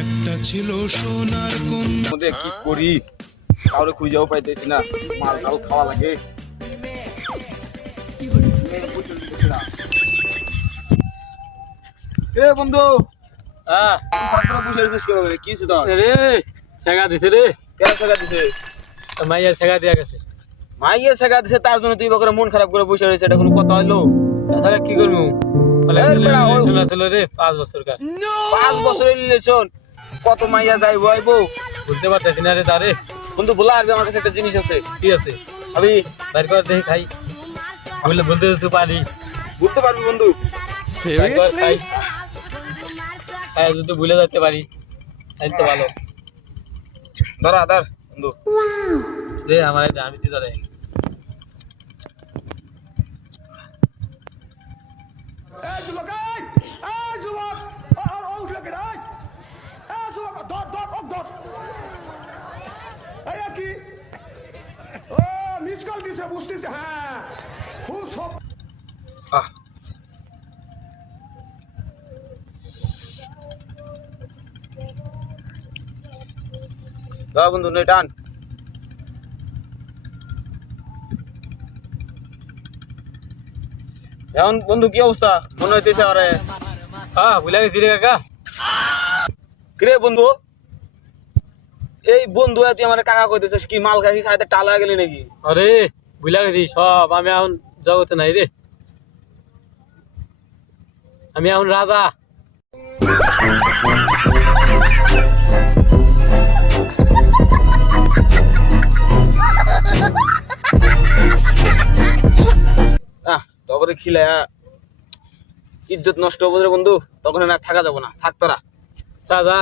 একটা ছিল সোনার কন্যা। মধ্যে কি করি কাউরে খুঁজেও পাইতেছি না, মাল টাল খাওয়া লাগে। এ বন্ধু বসে আছিস কিভাবে? কি হচ্ছে তোমার? রে ছেগা দিছে রে, কেন শেখা দিছে? মাইয়া ছেগা দিয়া গেছে। মাইয়ে শেখা দিছে তার জন্য তুই বকরে মন খারাপ করে বসে রয়েছে, এটা কোনো কথা হইলো? তাছাড়া কি করবো, রিলেশন আছিল রে 5 বছর কার। 5 বছরের রিলেশন, কত মাইয়া যাইবো আইবো বলতে পারতেছি না রে তারে। বন্ধু। বলা আসবে আমার কাছে একটা জিনিস আছে। কি আছে? আমি বাইর করে দেখি খাই। বললে বলতে পারি, বলতে পারবি বন্ধু? বাইর কর খাই। খাই যদি ভুলে যেতে পারি তাই তো ভালো। ধর আদার বন্ধু। দে আমার আমি দিতে দে। আহ বন্ধু নে টান। এখন বন্ধু কি অবস্থা? মনে হইতেছে আরে হ্যাঁ ভুলে গেছি রে কাকা। কিরে বন্ধু, এই বন্ধু তুই আমার কাকা কইতেছিস কি? মাল খাই খাইতে টালা গেলি নাকি? আরে ভুলে গেছি সব, আমি এখন জগতে নাই রে, আমি এখন রাজা। তারপরে খিলা ইজ্জত নষ্ট হবো রে বন্ধু, তখন আর থাকা যাবো না, থাক তোরা। রাজা